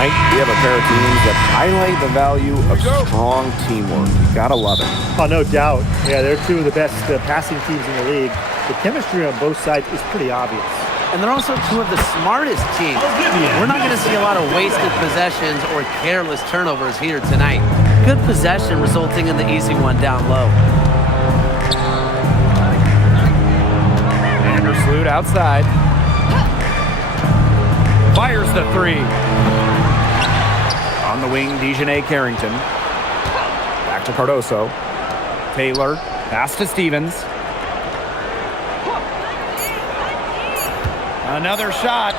Tonight, we have a pair of teams that highlight the value of strong teamwork. You gotta love it. Oh, no doubt. Yeah, they're two of the best passing teams in the league. The chemistry on both sides is pretty obvious. And they're also two of the smartest teams. We're not going to see a lot of wasted possessions or careless turnovers here tonight. Good possession resulting in the easy one down low. Vandersloot outside. Fires the three. On the wing, Dejanay Carrington. Back to Cardoso. Taylor. Pass to Stevens. Another shot.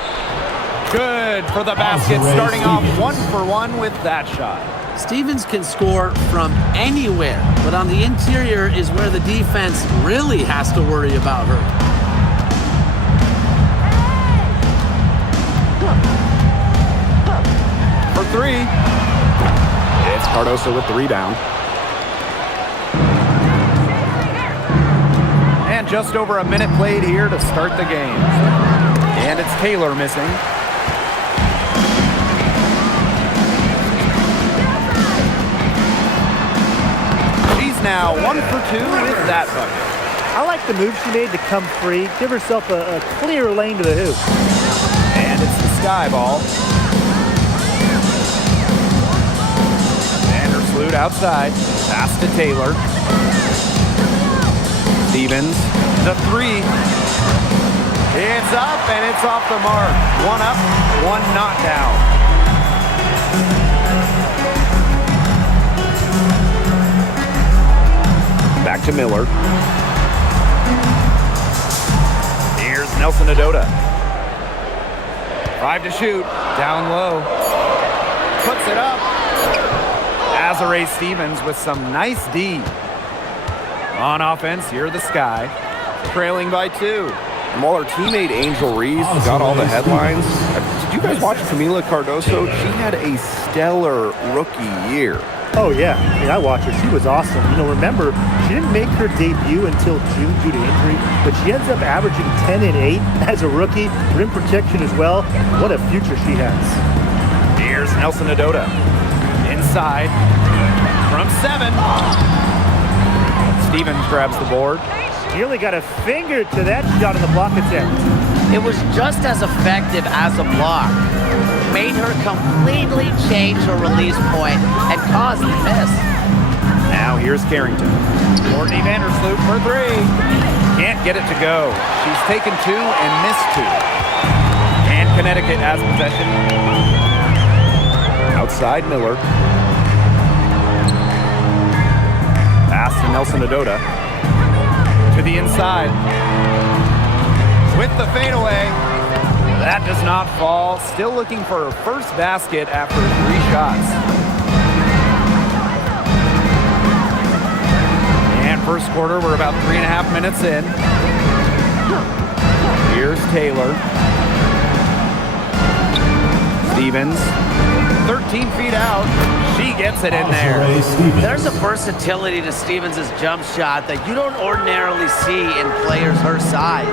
Good for the basket. Starting off 1 for 1 with that shot. Stevens can score from anywhere, but on the interior is where the defense really has to worry about her. For three. It's Cardoso with the rebound. And just over a minute played here to start the game. And it's Taylor missing. She's now 1 for 2 with that bucket. I like the move she made to come free, give herself a clear lane to the hoop. And it's the sky ball. Vandersloot outside. Pass to Taylor. Stevens, the three. It's up and it's off the mark. One up, one not down. Back to Miller. Here's Nelson Adota. 5 to shoot. Down low. Puts it up. Azare Stevens with some nice D. On offense, here the Sky. Trailing by 2. And while her teammate Angel Reese got all the headlines, did you guys watch Camila Cardoso? She had a stellar rookie year. Oh, yeah. I mean, I watched her. She was awesome. You know, remember, she didn't make her debut until June due to injury, but she ends up averaging 10 and 8 as a rookie, rim protection as well. What a future she has. Here's Nelson Adota. Inside. From 7. Stevens grabs the board. Nearly got a finger to that shot in the block attempt. It was just as effective as a block. Made her completely change her release point and caused the miss. Now here's Carrington. Courtney Vandersloot for 3. Can't get it to go. She's taken 2 and missed 2. And Connecticut has possession. Outside Miller. Pass to Nelson Adota. To the inside. With the fadeaway. That does not fall. Still looking for her first basket after 3 shots. And first quarter, we're about 3.5 minutes in. Here's Taylor. Stevens. 13 feet out. She gets it in there. There's a versatility to Stevens' jump shot that you don't ordinarily see in players her size.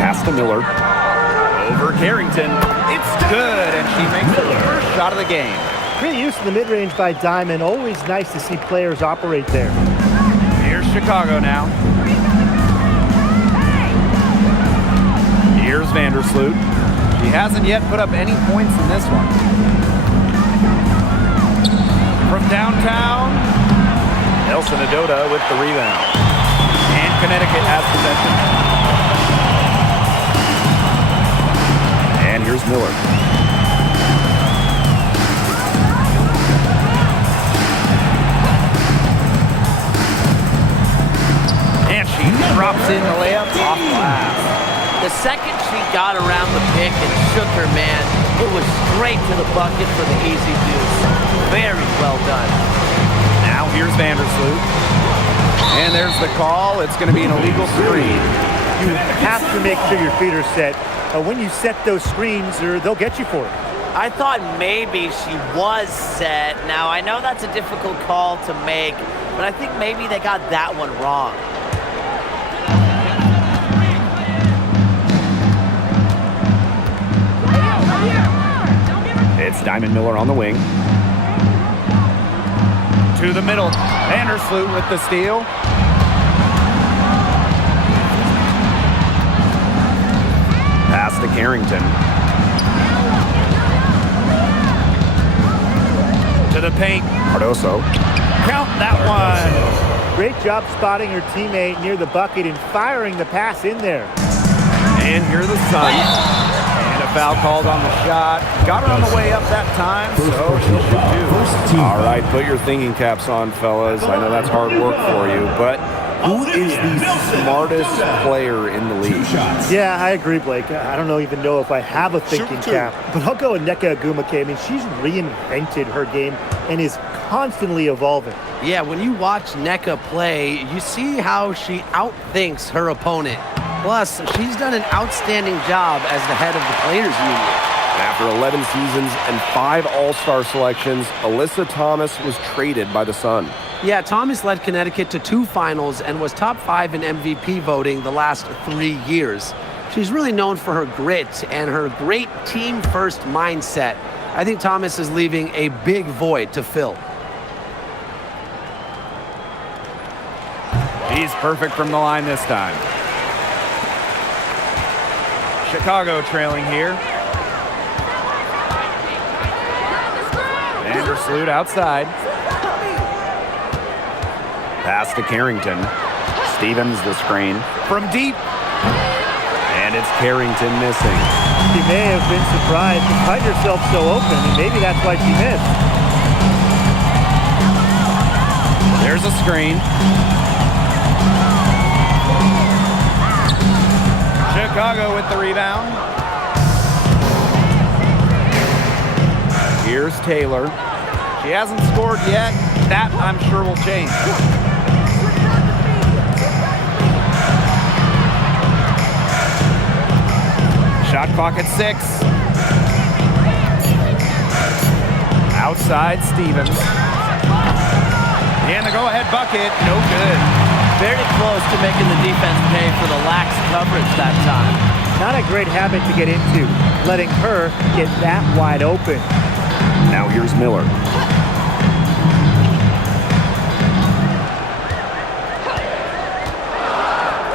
Pass to Miller. Over Carrington. It's good, and she makes the first shot of the game. Great use of the mid-range by Diamond. Always nice to see players operate there. Here's Chicago now. Here's Vandersloot. She hasn't yet put up any points in this one. From downtown, Nelson Adota with the rebound. And Connecticut has possession. And here's Miller. And she drops in the layup off glass. The second she got around the pick and shook her man, it was straight to the bucket for the easy deuce. Very well done. Now here's Vandersloot. And there's the call. It's going to be an illegal screen. You have to make sure your feet are set. When you set those screens, they'll get you for it. I thought maybe she was set. Now, I know that's a difficult call to make, but I think maybe they got that one wrong. It's Diamond Miller on the wing. To the middle. Vandersloot with the steal. Pass to Carrington. To the paint. Cardoso. Count that one. Great job spotting her teammate near the bucket and firing the pass in there. And here are the Suns. And a foul called on the shot. Got her on the way up that time, so she'll shoot two. All right, put your thinking caps on, fellas. I know that's hard work for you, but who is the smartest player in the league? Yeah, I agree, Blake. I don't even know if I have a thinking cap, but I'll go with Nneka Agumake. I mean, she's reinvented her game and is constantly evolving. Yeah, when you watch Nneka play, you see how she outthinks her opponent. Plus, she's done an outstanding job as the head of the Players Union. After 11 seasons and 5 All-Star selections, Alyssa Thomas was traded by the Sun. Yeah, Thomas led Connecticut to 2 finals and was top 5 in MVP voting the last 3 years. She's really known for her grit and her great team-first mindset. I think Thomas is leaving a big void to fill. He's perfect from the line this time. Chicago trailing here. Vandersloot outside. Pass to Carrington. Stevens the screen. From deep. And it's Carrington missing. She may have been surprised to find herself so open, and maybe that's why she missed. There's a screen. Chicago with the rebound. Here's Taylor. She hasn't scored yet. That, I'm sure, will change. Shot clock at 6. Outside Stevens. And the go-ahead bucket, no good. Very close to making the defense pay for the lax coverage that time. Not a great habit to get into, letting her get that wide open. Now here's Miller.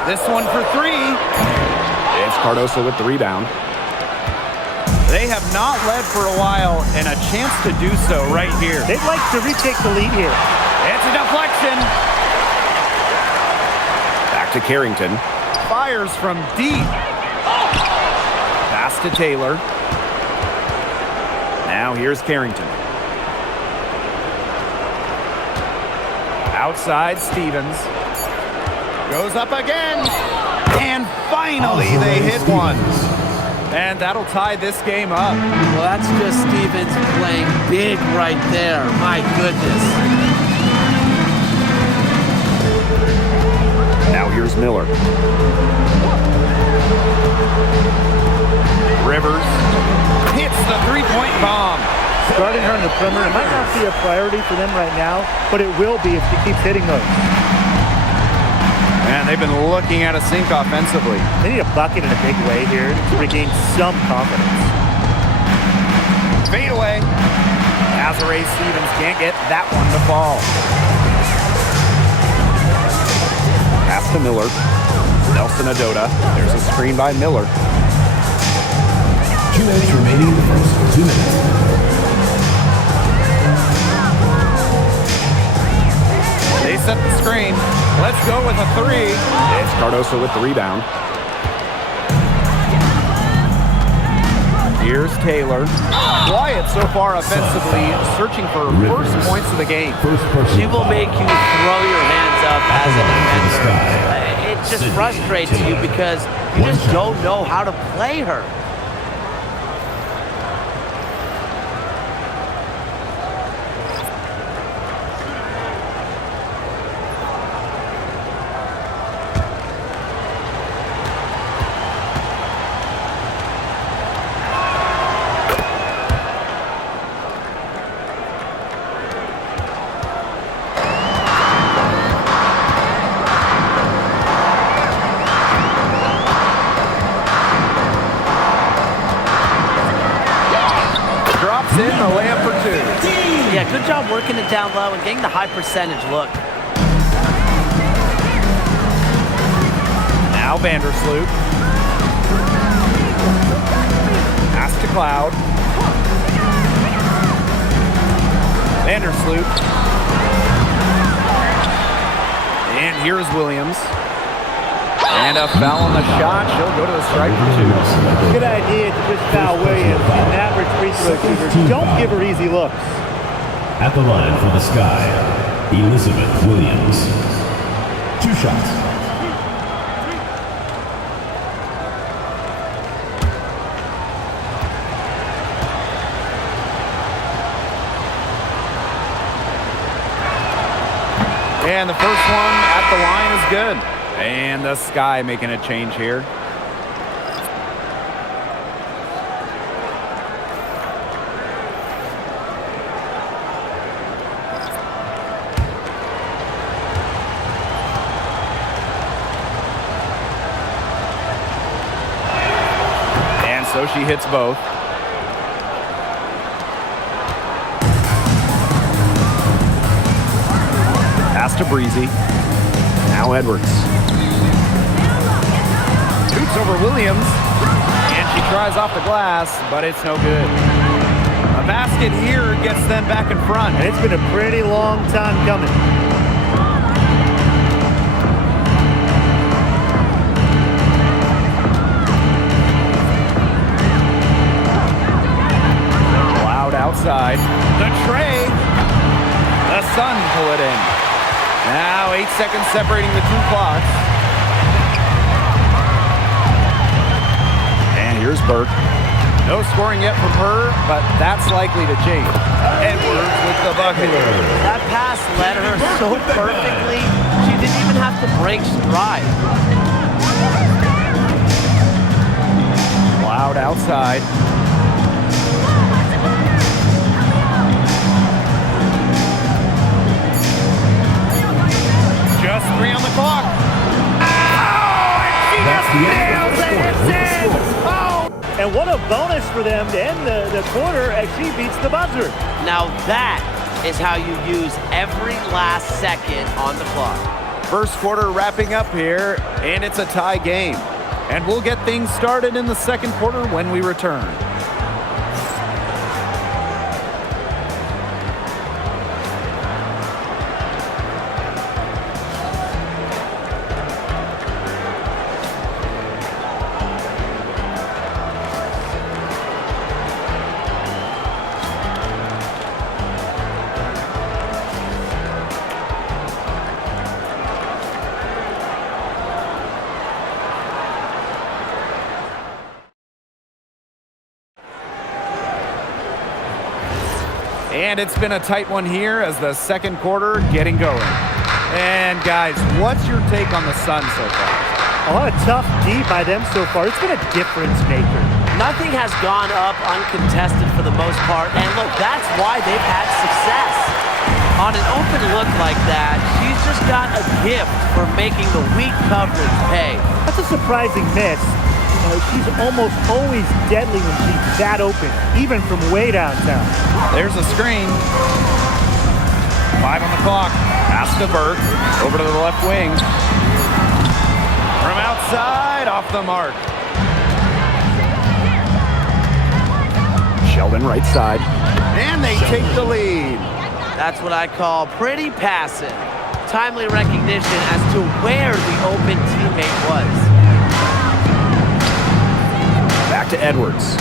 This one for 3. It's Cardoso with the rebound. They have not led for a while, and a chance to do so right here. They'd like to retake the lead here. It's a deflection. Back to Carrington. Fires from deep. Pass to Taylor. Now here's Carrington. Outside Stevens. Goes up again. And finally they hit one. And that'll tie this game up. Well, that's just Stevens playing big right there. My goodness. Now here's Miller. Rivers hits the three-point bomb. Starting her in the perimeter, it might not be a priority for them right now, but it will be if she keeps hitting those. And they've been looking at a sink offensively. They need a bucket in a big way here to regain some confidence. Fade away. Azarae Stevens can't get that one to fall. Pass to Miller. Nelson Adota. There's a screen by Miller. 2 minutes remaining in the first. 2 minutes. They set the screen. Let's go with a 3. It's Cardoso with the rebound. Here's Taylor. Quiet so far offensively, searching for first points of the game. She will make you throw your hands up as a defender. It just frustrates you because you just don't know how to play her. Good job working it down low and getting the high percentage look. Now Vandersloot. Pass to Cloud. Vandersloot. And here's Williams. And a foul on the shot. She'll go to the strike for 2. Good idea to just foul Williams. She's an average free throw shooter. Don't give her easy looks. At the line for the Sky, Elizabeth Williams. 2 shots. And the first one at the line is good. And the Sky making a change here. And so she hits both. Pass to Breezy. Now Edwards. Shoots over Williams. And she tries off the glass, but it's no good. A basket here gets them back in front. And it's been a pretty long time coming. Loud outside. The tray. The Sun pull it in. Now 8 seconds separating the 2 clocks. And here's Burke. No scoring yet from her, but that's likely to change. Edwards with the bucket. That pass led her so perfectly, she didn't even have to break stride. Loud outside. Just 3 on the clock. Oh, and she That's just the end nails of the it. score. It's in. Oh. And what a bonus for them to end the quarter as she beats the buzzer. Now that is how you use every last second on the clock. First quarter wrapping up here, and it's a tie game. And we'll get things started in the second quarter when we return. And it's been a tight one here as the second quarter getting going. And guys, what's your take on the Sun so far? A lot of tough D by them so far. It's been a difference maker. Nothing has gone up uncontested for the most part, and look, that's why they've had success. On an open look like that, she's just got a gift for making the weak coverage pay. That's a surprising miss. She's almost always deadly when she's that open, even from way downtown. There's a screen. 5 on the clock. Pass to Burke. Over to the left wing. From outside, off the mark. Sheldon right side. And they take the lead. That's what I call pretty passive. Timely recognition as to where the open teammate was. Back to Edwards.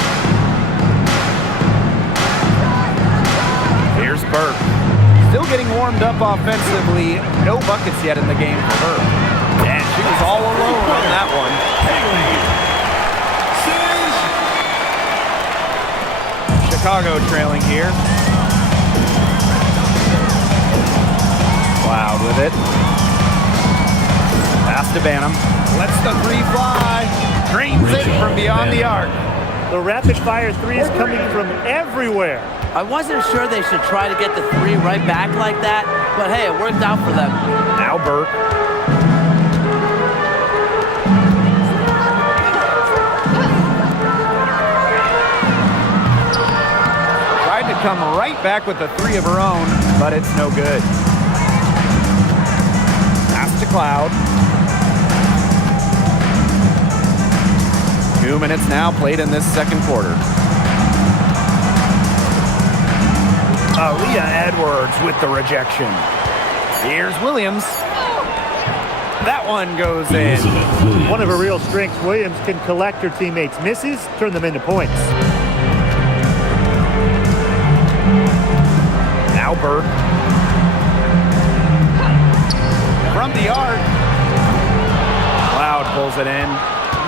Here's Burke. Still getting warmed up offensively. No buckets yet in the game for her. And she was all alone on that one. Chicago trailing here. Cloud with it. Pass to Banham. Lets the 3 fly. Drains it from beyond the arc. The rapid-fire 3 is coming from everywhere. I wasn't sure they should try to get the 3 right back like that, but hey, it worked out for them. Now Burke. Tried to come right back with the three of her own, but it's no good. Pass to Cloud. 2 minutes now played in this second quarter. Aaliyah Edwards with the rejection. Here's Williams. That one goes in. One of her real strengths, Williams can collect her teammates' misses, turn them into points. Now Burke. From the arc. Cloud pulls it in.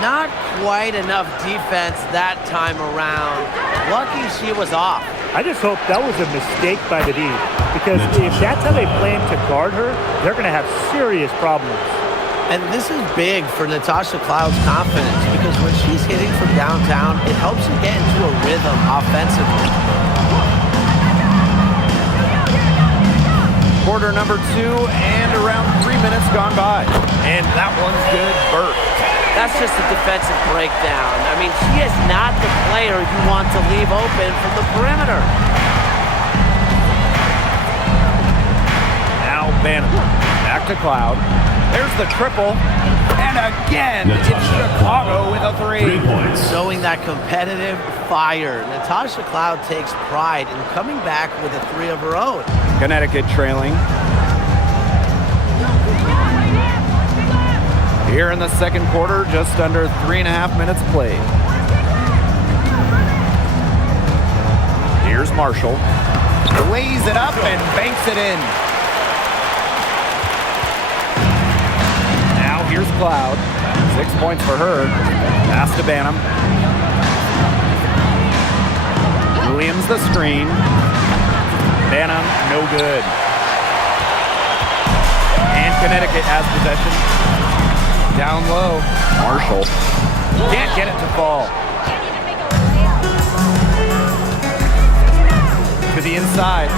Not quite enough defense that time around. Lucky she was off. I just hope that was a mistake by the D, because if that's how they plan to guard her, they're going to have serious problems. And this is big for Natasha Cloud's confidence, because when she's hitting from downtown, it helps her get into a rhythm offensively. Quarter number 2 and around 3 minutes gone by. And that one's good. Burke. That's just a defensive breakdown. I mean, she is not the player you want to leave open from the perimeter. Now Bannon. Back to Cloud. There's the triple. And again, it's Chicago with a 3. 3 points. Showing that competitive fire. Natasha Cloud takes pride in coming back with a 3 of her own. Connecticut trailing. Here in the second quarter, just under 3.5 minutes played. Here's Marshall. Lays it up and banks it in. Now here's Cloud. 6 points for her. Pass to Banham. Williams the screen. Banham, no good. And Connecticut has possession. Down low. Marshall. Can't get it to fall. To the inside.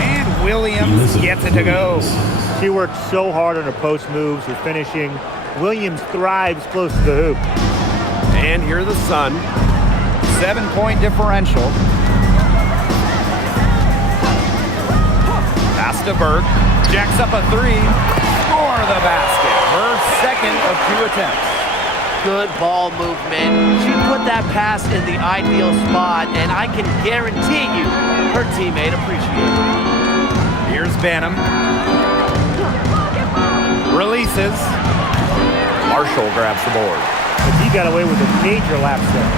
And Williams gets it to go. She worked so hard on her post moves, her finishing. Williams thrives close to the hoop. And here the Sun. 7-point differential. Pass to Burke. Jacks up a 3. Score the basket. Her second of 2 attempts. Good ball movement. She put that pass in the ideal spot, and I can guarantee you her teammate appreciated it. Here's Banham. Releases. Marshall grabs the board. But he got away with a major lap set.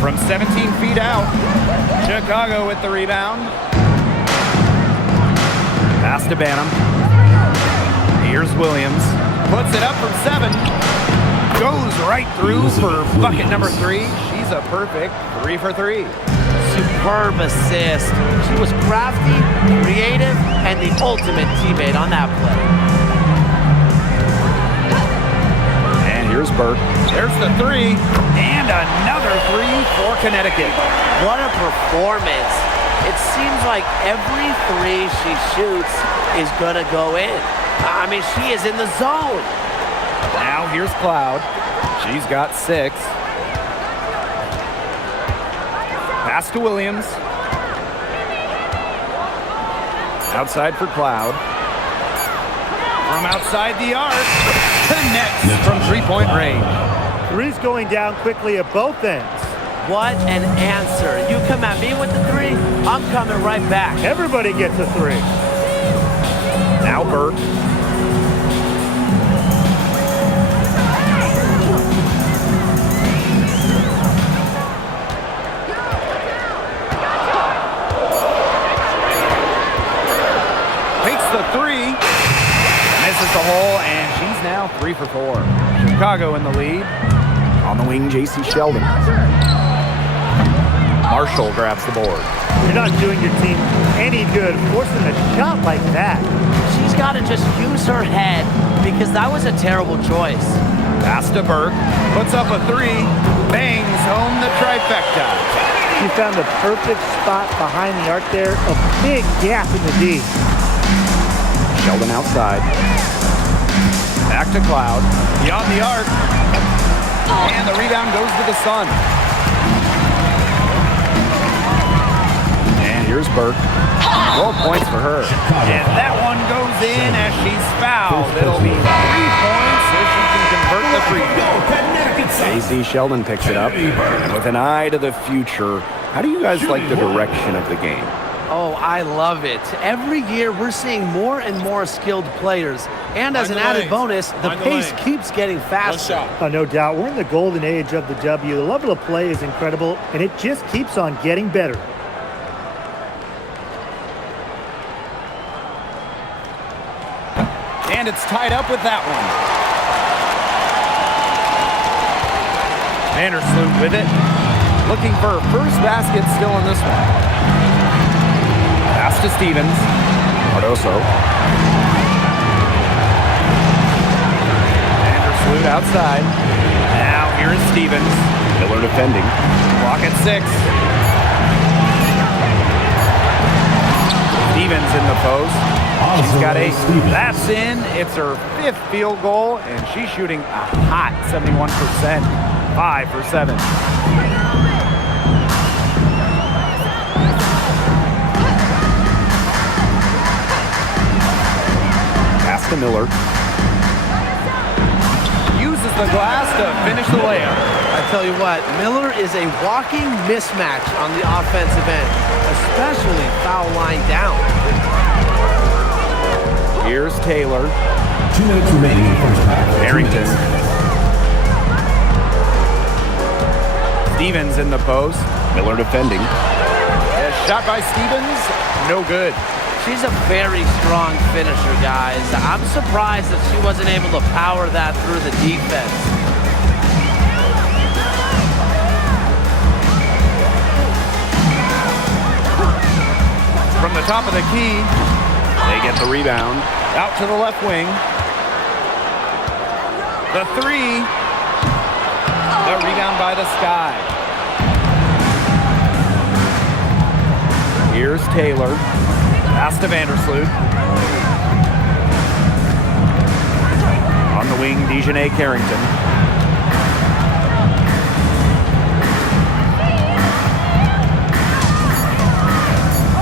From 17 feet out, Chicago with the rebound. Pass to Banham. Here's Williams. Puts it up from 7. Goes right through for bucket number 3. She's a perfect 3 for 3. Superb assist. She was crafty, creative, and the ultimate teammate on that play. And here's Burke. There's the 3. And another 3 for Connecticut. What a performance. It seems like every 3 she shoots is going to go in. I mean, she is in the zone. Now here's Cloud. She's got 6. Pass to Williams. Outside for Cloud. From outside the arc. Connects from 3-point range. 3's going down quickly at both ends. What an answer. You come at me with the 3, I'm coming right back. Everybody gets a 3. Now Burke. Takes the 3. Misses the hole, and she's now 3 for 4. Chicago in the lead. On the wing, J.C. Sheldon. Marshall grabs the board. You're not doing your team any good forcing a shot like that. She's got to just use her head, because that was a terrible choice. Pass to Burke. Puts up a 3. Bangs home the trifecta. She found the perfect spot behind the arc there. A big gap in the D. Sheldon outside. Back to Cloud. Beyond the arc. And the rebound goes to the Sun. And here's Burke. 12 points for her. And that one goes in as she's fouled. It'll be 3 points if she can convert the free throw. AC Sheldon picks it up. And with an eye to the future, how do you guys like the direction of the game? Oh, I love it. Every year we're seeing more and more skilled players. And as an added bonus, the pace keeps getting faster. No doubt. We're in the golden age of the W. The level of play is incredible, and it just keeps on getting better. And it's tied up with that one. Vandersloot with it. Looking for her first basket still in this one. Pass to Stevens. Cardoso. Vandersloot outside. Now here is Stevens. Miller defending. Clock at 6. Stevens in the post. She's got 8. That's in. It's her 5th field goal, and she's shooting a hot 71%. 5 for 7. Pass to Miller. Uses the glass to finish the layup. I tell you what, Miller is a walking mismatch on the offensive end, especially foul line down. Here's Taylor. 2 minutes remaining in the first half. Harrington. Stevens in the post. Miller defending. A shot by Stevens. No good. She's a very strong finisher, guys. I'm surprised that she wasn't able to power that through the defense. From the top of the key, they get the rebound. Out to the left wing. The 3. The rebound by the Sky. Here's Taylor. Pass to Vandersloot. On the wing, Dejanay Carrington.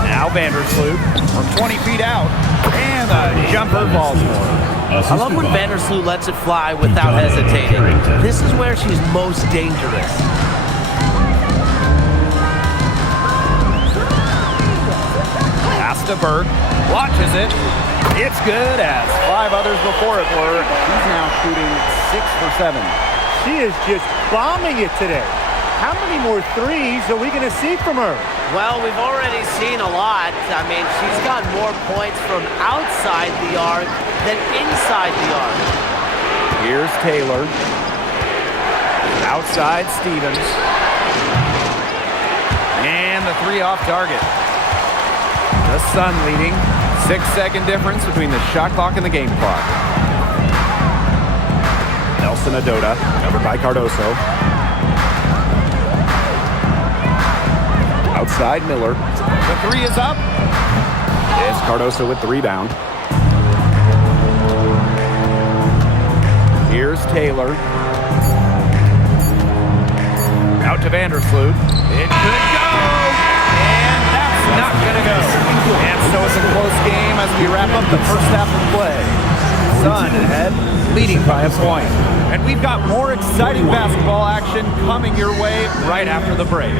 Now Vandersloot from 20 feet out. And a jumper falls for her. I love when Vandersloot lets it fly without hesitating. This is where she's most dangerous. Pass to Burke. Watches it. It's good as 5 others before it were. She's now shooting 6 for 7. She is just bombing it today. How many more threes are we going to see from her? Well, we've already seen a lot. I mean, she's got more points from outside the arc than inside the arc. Here's Taylor. Outside Stevens. And the 3 off target. The Sun leading. 6-second difference between the shot clock and the game clock. Nelson Adota, covered by Cardoso. Outside Miller. The 3 is up. It's Cardoso with the rebound. Here's Taylor. Out to Vandersloot. It could go. And that's not going to go. And so it's a close game as we wrap up the first half of play. Sun ahead, leading by a point. And we've got more exciting basketball action coming your way right after the break.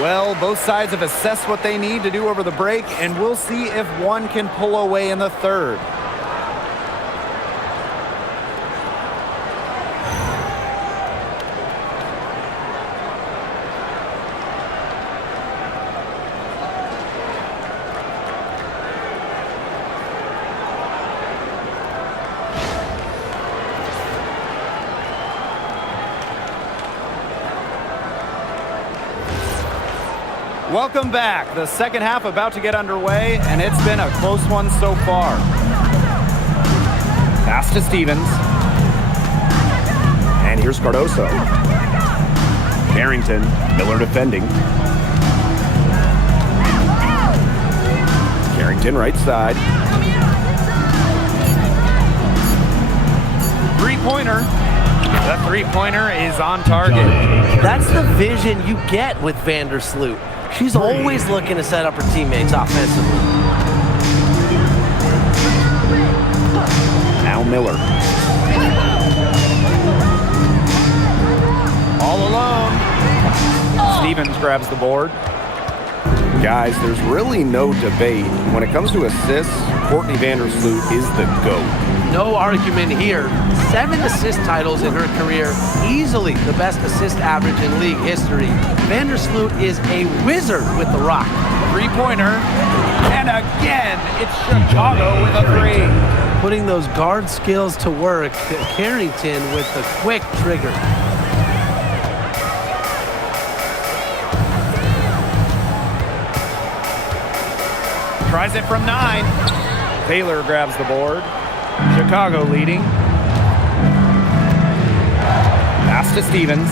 Well, both sides have assessed what they need to do over the break, and we'll see if one can pull away in the third. Welcome back. The second half about to get underway, and it's been a close one so far. Pass to Stevens. And here's Cardoso. Carrington, Miller defending. Carrington right side. Three-pointer. The three-pointer is on target. That's the vision you get with Vandersloot. She's always looking to set up her teammates offensively. Now Miller. All alone. Stevens grabs the board. Guys, there's really no debate. When it comes to assists, Courtney Vandersloot is the GOAT. No argument here. 7 assist titles in her career, easily the best assist average in league history. Vandersloot is a wizard with the rock. Three-pointer, and again, it's Chicago with a three. Putting those guard skills to work, Carrington with the quick trigger. Tries it from 9. Taylor grabs the board. Chicago leading. Pass to Stevens.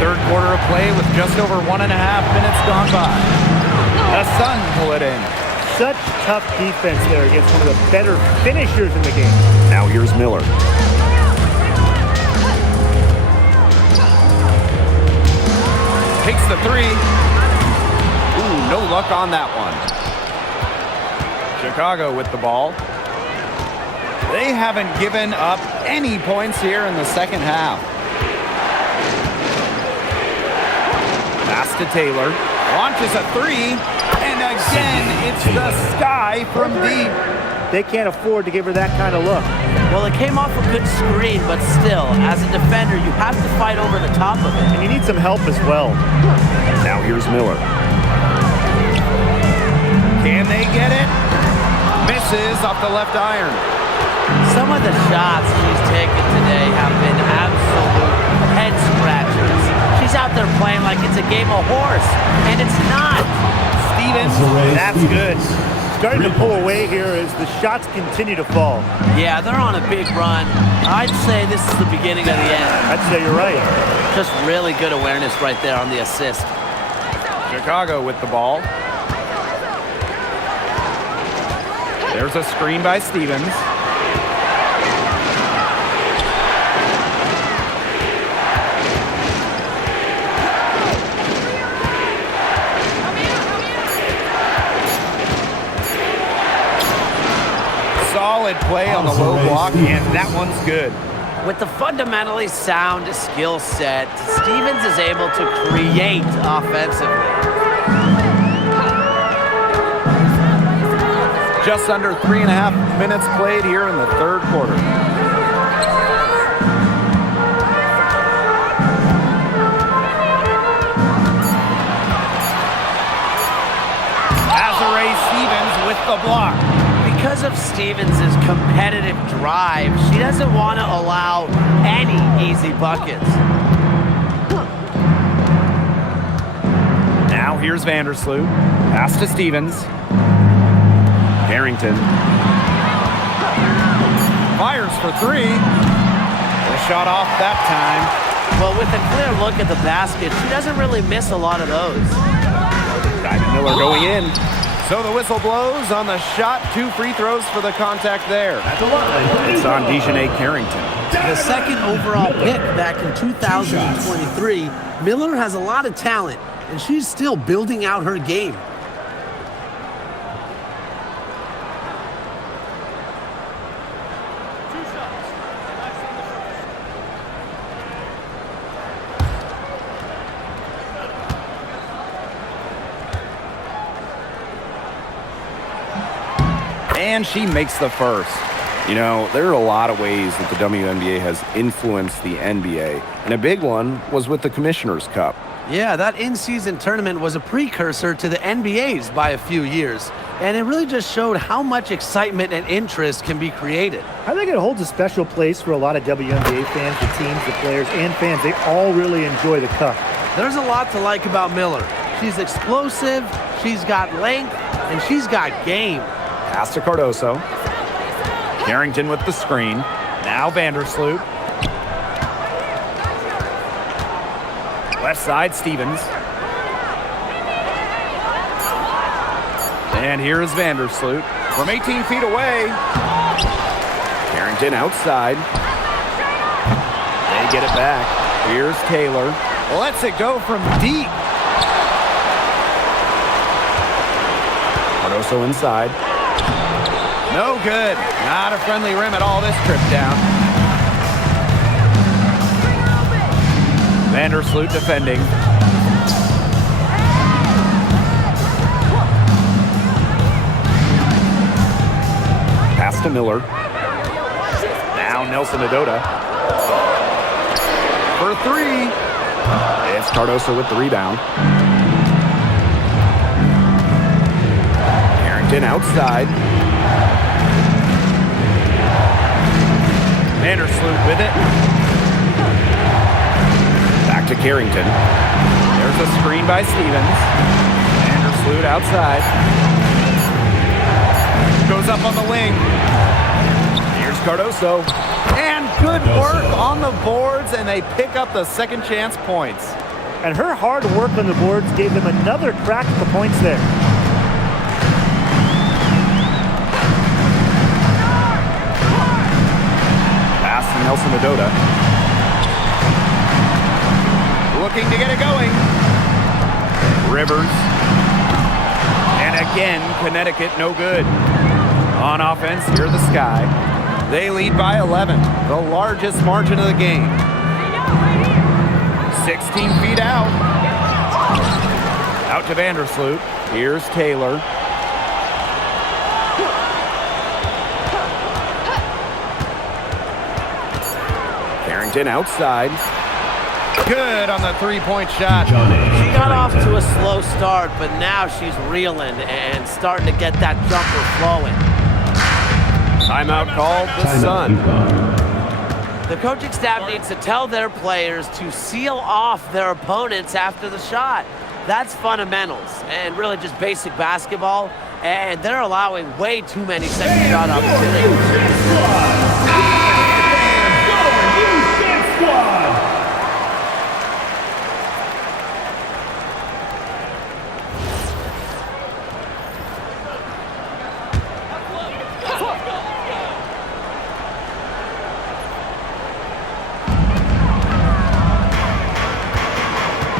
Third quarter of play with just over 1.5 minutes gone by. The Sun pull it in. Such tough defense there against one of the better finishers in the game. Now here's Miller. Takes the three. Ooh, no luck on that one. Chicago with the ball. They haven't given up any points here in the second half. Pass to Taylor. Launches a three. And again, it's the sky from deep. They can't afford to give her that kind of look. Well, it came off a good screen, but still, as a defender, you have to fight over the top of it. And you need some help as well. Now here's Miller. Can they get it? Misses off the left iron. Some of the shots she's taken today have been absolute head scratchers. She's out there playing like it's a game of horse, and it's not. Stevens, that's good. Starting to pull away here as the shots continue to fall. Yeah, they're on a big run. I'd say this is the beginning of the end. I'd say you're right. Just really good awareness right there on the assist. Chicago with the ball. There's a screen by Stevens. Solid play on the low block, and that one's good. With the fundamentally sound skill set, Stevens is able to create offensively. Just under 3.5 minutes played here in the third quarter. Azare Stevens with the block. Because of Stevens' competitive drive, she doesn't want to allow any easy buckets. Now here's Vandersloot. Pass to Stevens. Carrington. Fires for three. The shot off that time. Well, with a clear look at the basket, she doesn't really miss a lot of those. Diamond Miller going in. So the whistle blows on the shot. 2 free throws for the contact there. It's on Dejanay Carrington. The second overall pick back in 2023, Miller has a lot of talent, and she's still building out her game. And she makes the first. You know, there are a lot of ways that the WNBA has influenced the NBA, and a big one was with the Commissioner's Cup. Yeah, that in-season tournament was a precursor to the NBA's by a few years, and it really just showed how much excitement and interest can be created. I think it holds a special place for a lot of WNBA fans, the teams, the players, and fans. They all really enjoy the cup. There's a lot to like about Miller. She's explosive, she's got length, and she's got game. Pass to Cardoso. Carrington with the screen. Now Vandersloot. Left side, Stevens. And here is Vandersloot from 18 feet away. Carrington outside. They get it back. Here's Taylor. Lets it go from deep. Cardoso inside. No good. Not a friendly rim at all this trip down. Vandersloot defending. Pass to Miller. Now Nelson Adota. For three. It's Cardoso with the rebound. Carrington outside. Vandersloot with it. Back to Carrington. There's a screen by Stevens. Vandersloot outside. Goes up on the wing. Here's Cardoso. And good work on the boards, and they pick up the second chance points. And her hard work on the boards gave them another crack at the points there. Pass to Nelson Adota. Looking to get it going. Rivers. And again, Connecticut no good. On offense, here the Sky. They lead by 11, the largest margin of the game. 16 feet out. Out to Vandersloot. Here's Taylor. Carrington outside. Good on the three-point shot. She got off to a slow start, but now she's reeling and starting to get that jumper flowing. Timeout called the Sun. The coaching staff needs to tell their players to seal off their opponents after the shot. That's fundamentals and really just basic basketball, and they're allowing way too many second shot opportunities.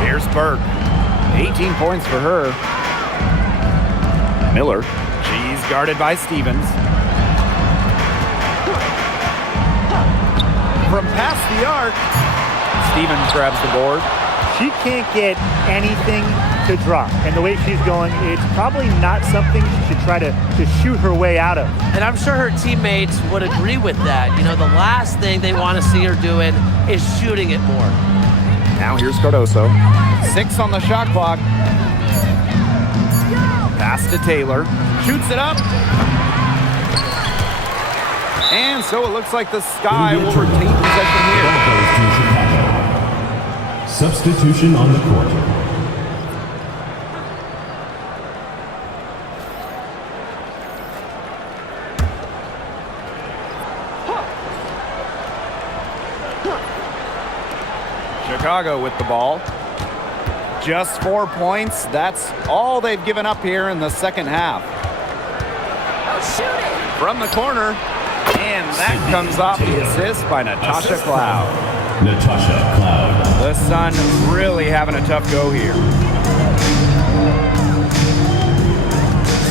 Here's Burke. 18 points for her. Miller. She's guarded by Stevens. From past the arc, Stevens grabs the board. She can't get anything to drop. And the way she's going, it's probably not something she should try to shoot her way out of. And I'm sure her teammates would agree with that. You know, the last thing they want to see her doing is shooting it more. Now here's Cardoso. 6 on the shot clock. Pass to Taylor. Shoots it up. And so it looks like the Sky will retain possession here. Substitution on the court. Chicago with the ball. Just 4 points. That's all they've given up here in the second half. From the corner. And that comes off the assist by Natasha Cloud. Natasha Cloud. The Sun really having a tough go here.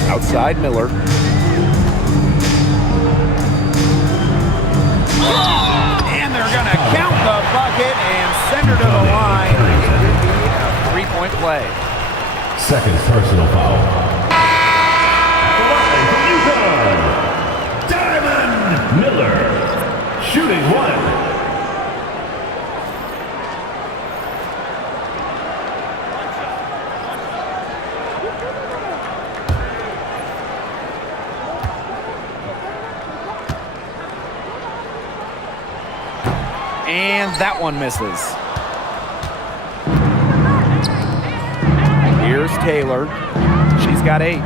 Outside Miller. And they're going to count the bucket and send her to the line. It could be a three-point play. Second personal foul. and that one misses. Here's Taylor. She's got 8.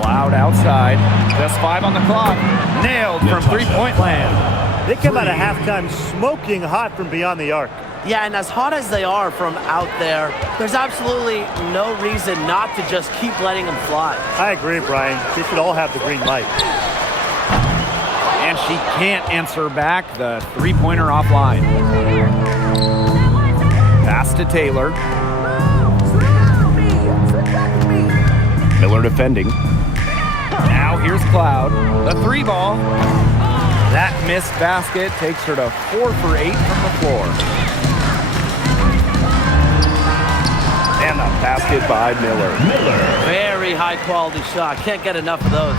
Cloud outside. Just 5 on the clock. Nailed from three-point land. They come out of halftime smoking hot from beyond the arc. Yeah, and as hot as they are from out there, there's absolutely no reason not to just keep letting them fly. I agree, Brian. They should all have the green light. And she can't answer back. The three-pointer offline. Pass to Taylor. Miller defending. Now here's Cloud. The 3 ball. That missed basket takes her to 4 for 8 from the floor. And the basket by Miller. Very high quality shot. Can't get enough of those.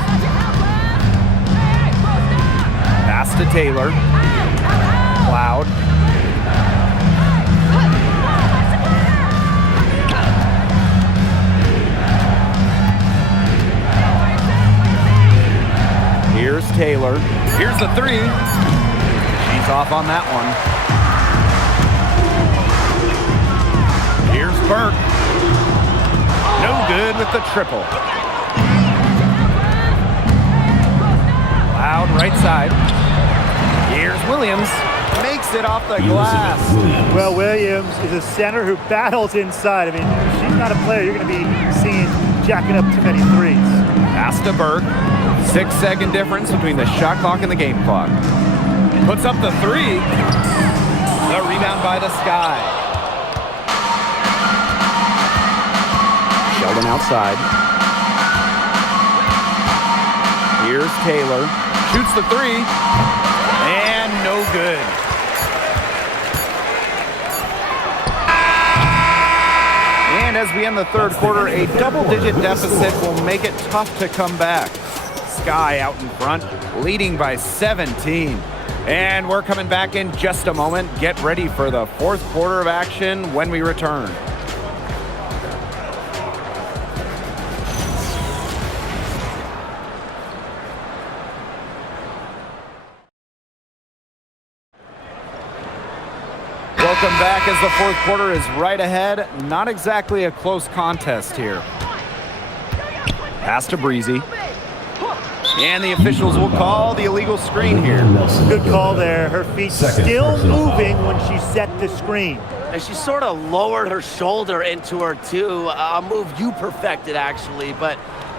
Pass to Taylor. Cloud. Here's Taylor. Here's the 3. She's off on that one. Here's Burke. No good with the triple. Cloud right side. Here's Williams. Makes it off the glass. Well, Williams is a center who battles inside. I mean, if she's not a player you're going to be seeing jacking up too many threes. Pass to Burke. 6-second difference between the shot clock and the game clock. Puts up the 3. The rebound by the Sky. Sheldon outside. Here's Taylor. Shoots the 3. And no good. And as we end the third quarter, a double-digit deficit will make it tough to come back. Sky out in front, leading by 17. And we're coming back in just a moment. Get ready for the fourth quarter of action when we return. Welcome back as the fourth quarter is right ahead. Not exactly a close contest here. Pass to Breezy. And the officials will call the illegal screen here. Good call there. Her feet still moving when she set the screen. And she sort of lowered her shoulder into her too. A move you perfected, actually. But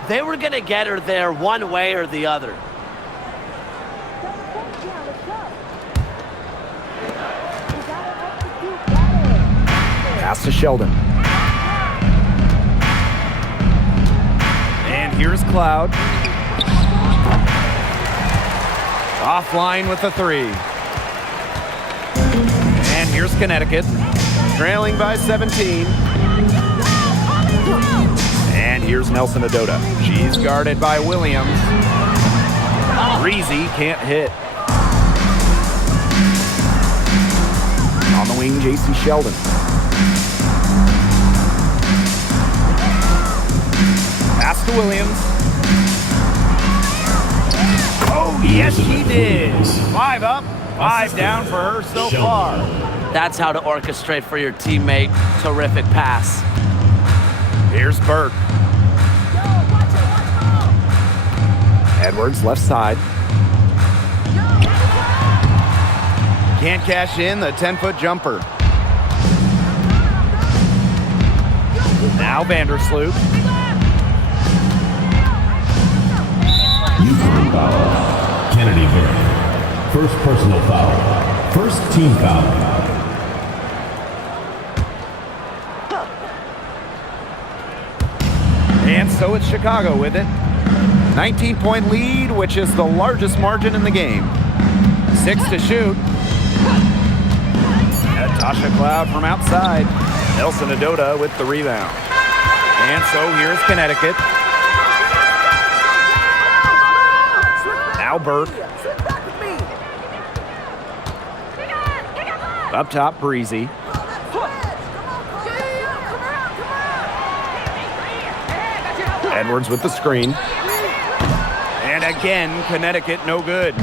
they were going to get her there one way or the other. Pass to Sheldon. And here's Cloud. Offline with the 3. And here's Connecticut, trailing by 17. And here's Nelson Adota. She's guarded by Williams. Breezy can't hit. On the wing, J.C. Sheldon. Pass to Williams. Oh, yes, she did. 5 up, 5 down for her so far. That's how to orchestrate for your teammate. Terrific pass. Here's Burke. Edwards, left side. Can't cash in the 10-foot jumper. Now Vandersloot. Yukon foul. Kennedy Burke. First personal foul. First team foul. And so it's Chicago with it. 19-point lead, which is the largest margin in the game. 6 to shoot. Natasha Cloud from outside. Nelson Adota with the rebound. And so here's Connecticut. Now Burke. Up top, Breezy. Edwards with the screen. And again, Connecticut no good.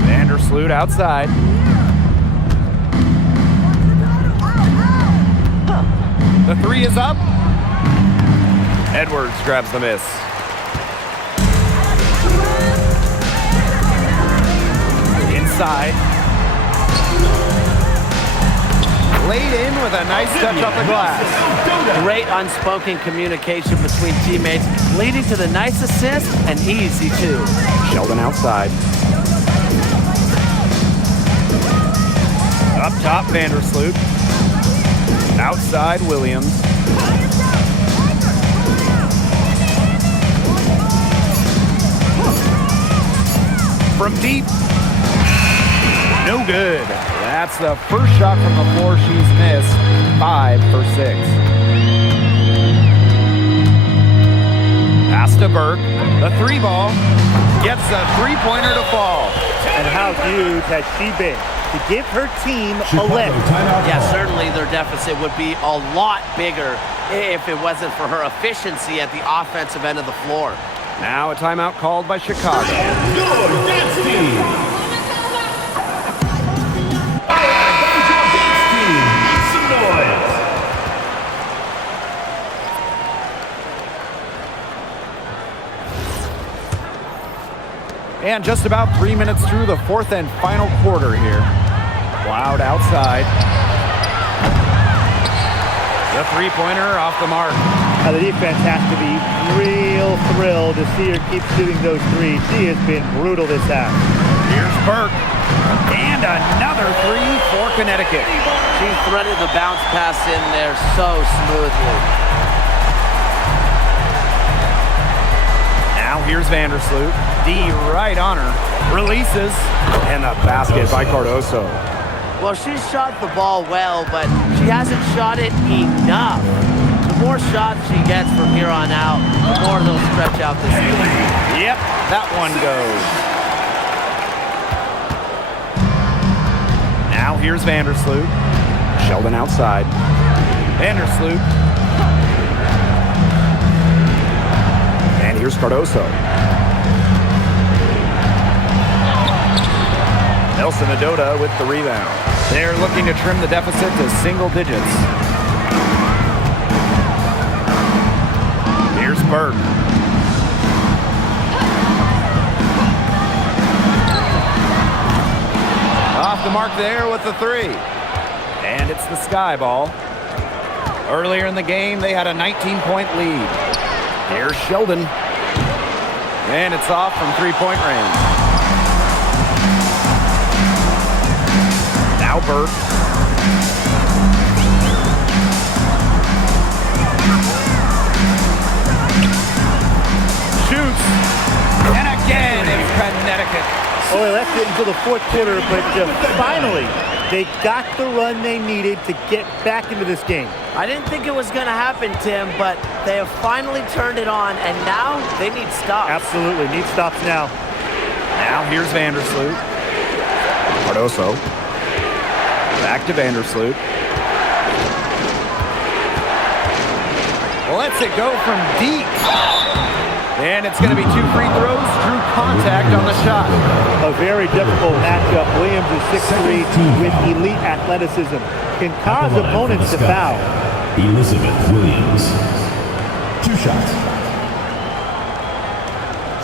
Vandersloot outside. The three is up. Edwards grabs the miss. Inside. Laid in with a nice touch off the glass. Great unspoken communication between teammates, leading to the nice assist and easy two. Sheldon outside. Up top, Vandersloot. Outside, Williams. From deep. No good. That's the first shot from the floor she's missed. 5 for 6. Pass to Burke. The three ball gets a three-pointer to fall. And how huge has she been to give her team a lift? Yeah, certainly their deficit would be a lot bigger if it wasn't for her efficiency at the offensive end of the floor. Now a timeout called by Chicago. And just about 3 minutes through the fourth and final quarter here. Loud outside. The three-pointer off the mark. Now the defense has to be real thrilled to see her keep shooting those threes. She has been brutal this half. Here's Burke. And another three for Connecticut. She threaded the bounce pass in there so smoothly. Now here's Vandersloot. D right on her. Releases. And the basket by Cardoso. Well, she's shot the ball well, but she hasn't shot it enough. The more shots she gets from here on out, the more they'll stretch out this lead. Yep, that one goes. Now here's Vandersloot. Sheldon outside. Vandersloot. And here's Cardoso. Nelson Adota with the rebound. They're looking to trim the deficit to single digits. Here's Burke. Off the mark there with the three. And it's the Sky ball. Earlier in the game, they had a 19-point lead. Here's Sheldon. And it's off from three-point range. Now Burke. Shoots. And again, it's Connecticut. Oh, they left it until the fourth quarter, but finally, they got the run they needed to get back into this game. I didn't think it was going to happen, Tim, but they have finally turned it on, and now they need stops. Absolutely, need stops now. Now here's Vandersloot. Cardoso. Back to Vandersloot. Lets it go from deep. And it's going to be 2 free throws. Drew contact on the shot. A very difficult matchup. Williams is 6'3" with elite athleticism. Can cause opponents to foul. Elizabeth Williams. 2 shots.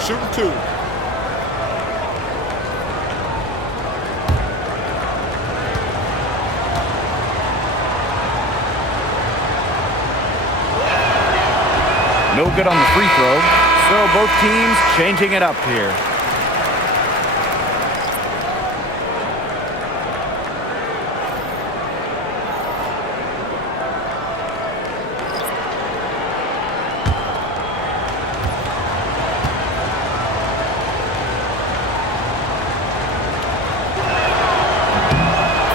Shooting 2. No good on the free throw. So both teams changing it up here.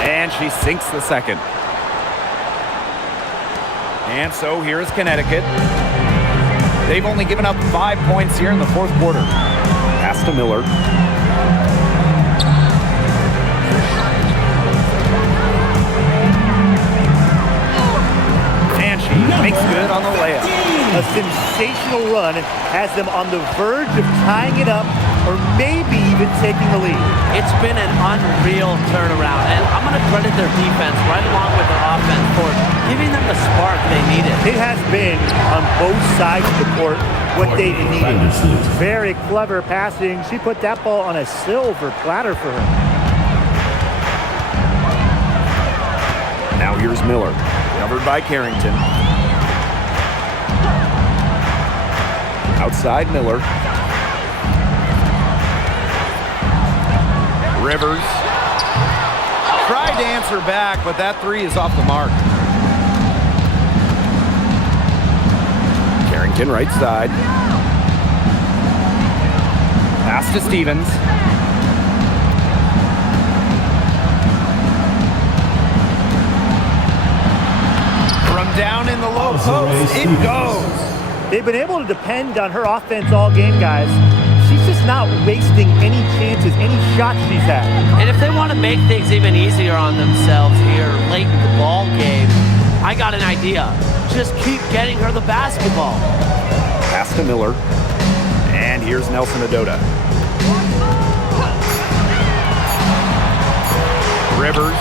And she sinks the second. And so here's Connecticut. They've only given up 5 points here in the fourth quarter. Pass to Miller. And she makes sensational run has them on the verge of tying it up or maybe even taking the lead. It's been an unreal turnaround, and I'm going to credit their defense right along with their offense for giving them the spark they needed. It has been, on both sides of the court, what they needed. Very clever passing. She put that ball on a silver platter for her. Now here's Miller, covered by Carrington. Outside Miller. Rivers. Tried to answer back, but that three is off the mark. Carrington right side. Pass to Stevens. From down in the low post, it goes. They've been able to depend on her offense all game, guys. She's just not wasting any chances, any shots she's had. And if they want to make things even easier on themselves here late in the ball game, I got an idea. Just keep getting her the basketball. Pass to Miller. And here's Nelson Adota. Rivers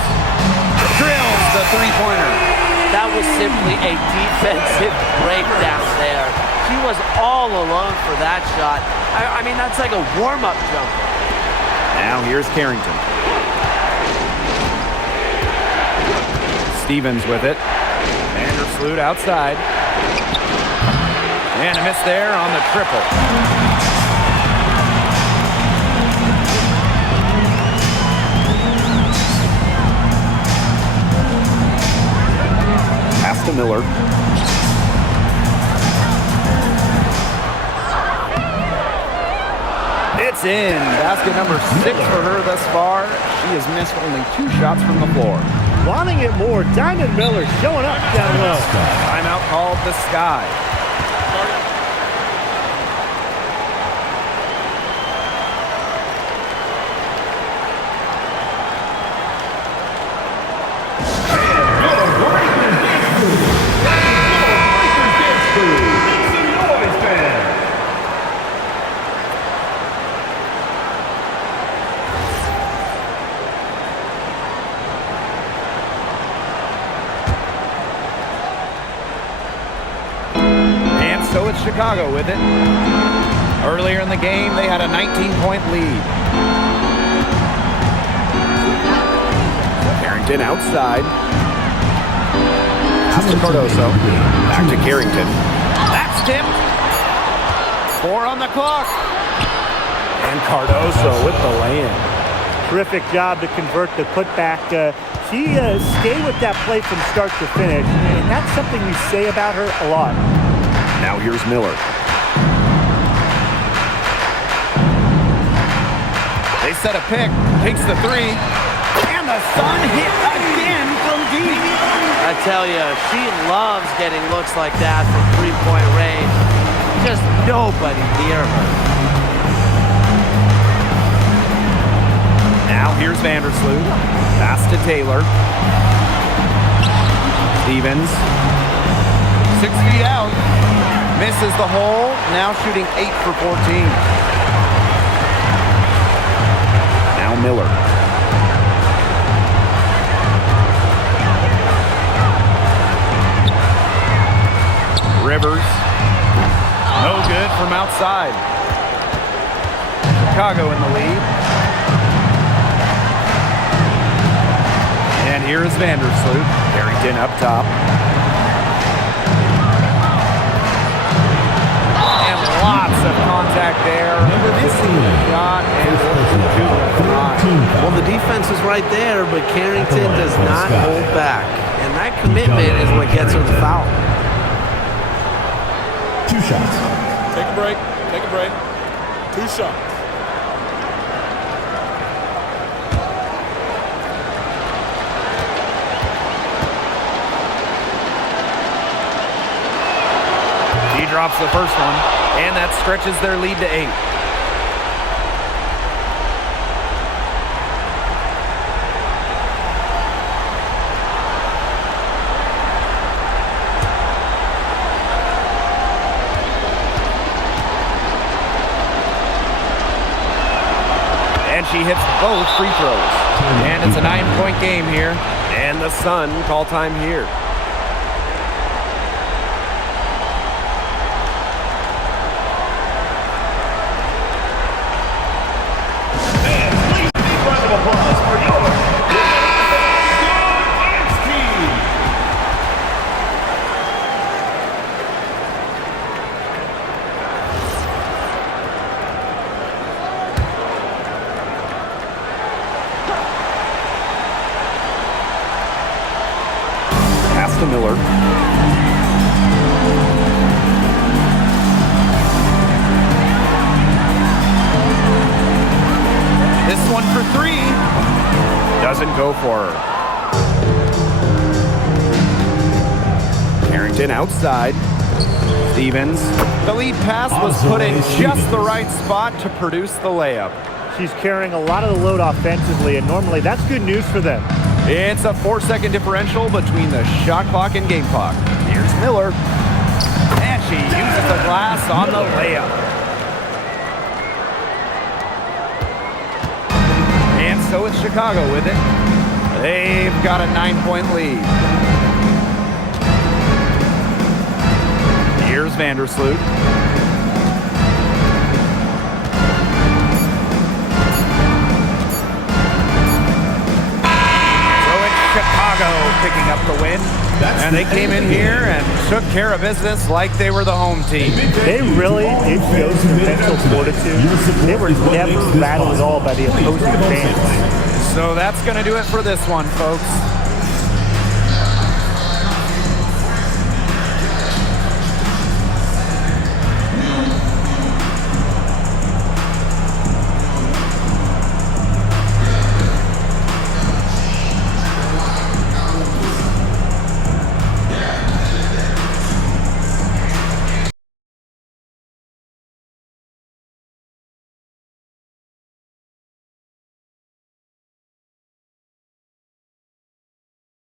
drills the three-pointer. That was simply a defensive breakdown there. She was all alone for that shot. I mean, that's like a warm-up jumper. Now here's Carrington. Stevens with it. Vandersloot outside. And a miss there on the triple. Pass to Miller. It's in. Basket number 6 for her thus far. She has missed only 2 shots from the floor. Wanting it more, Diamond Miller showing up down low. Timeout called the Sky. So it's Chicago with it. Earlier in the game, they had a 19-point lead. Carrington outside. Pass to Cardoso. Back to Carrington. That's tipped. 4 on the clock. And Cardoso with the lay-in. Terrific job to convert the putback. She stayed with that play from start to finish, and that's something we say about her a lot. Now here's Miller. They set a pick, takes the 3, and the Sun hit again from deep. I tell you, she loves getting looks like that from three-point range. Just nobody near her. Now here's Vandersloot. Pass to Taylor. Stevens. 6 feet out. Misses the hole. Now shooting 8 for 14. Now Miller. Rivers. No good from outside. Chicago in the lead. And here is Vandersloot. Carrington up top. And lots of contact there. Missing the shot and well, the defense is right there, but Carrington does not hold back. And that commitment is what gets her the foul. 2 shots. Take a break. Take a break. 2 shots. He drops the first one, and that stretches their lead to 8. both free throws. And it's a 9-point game here. And the Sun call time here. To Miller. This one for three. Doesn't go for her. Harrington outside. Stevens. The lead pass was put in just the right spot to produce the layup. She's carrying a lot of the load offensively, and normally that's good news for them. It's a 4-second differential between the shot clock and game clock. Here's Miller. And she uses the glass on the layup. And so it's Chicago with it. They've got a 9-point lead. Here's Vandersloot. Chicago picking up the win. And they came in here and took care of business like they were the home team. They really did show some mental fortitude. They were never rattled at all by the opposing fans. So that's going to do it for this one, folks.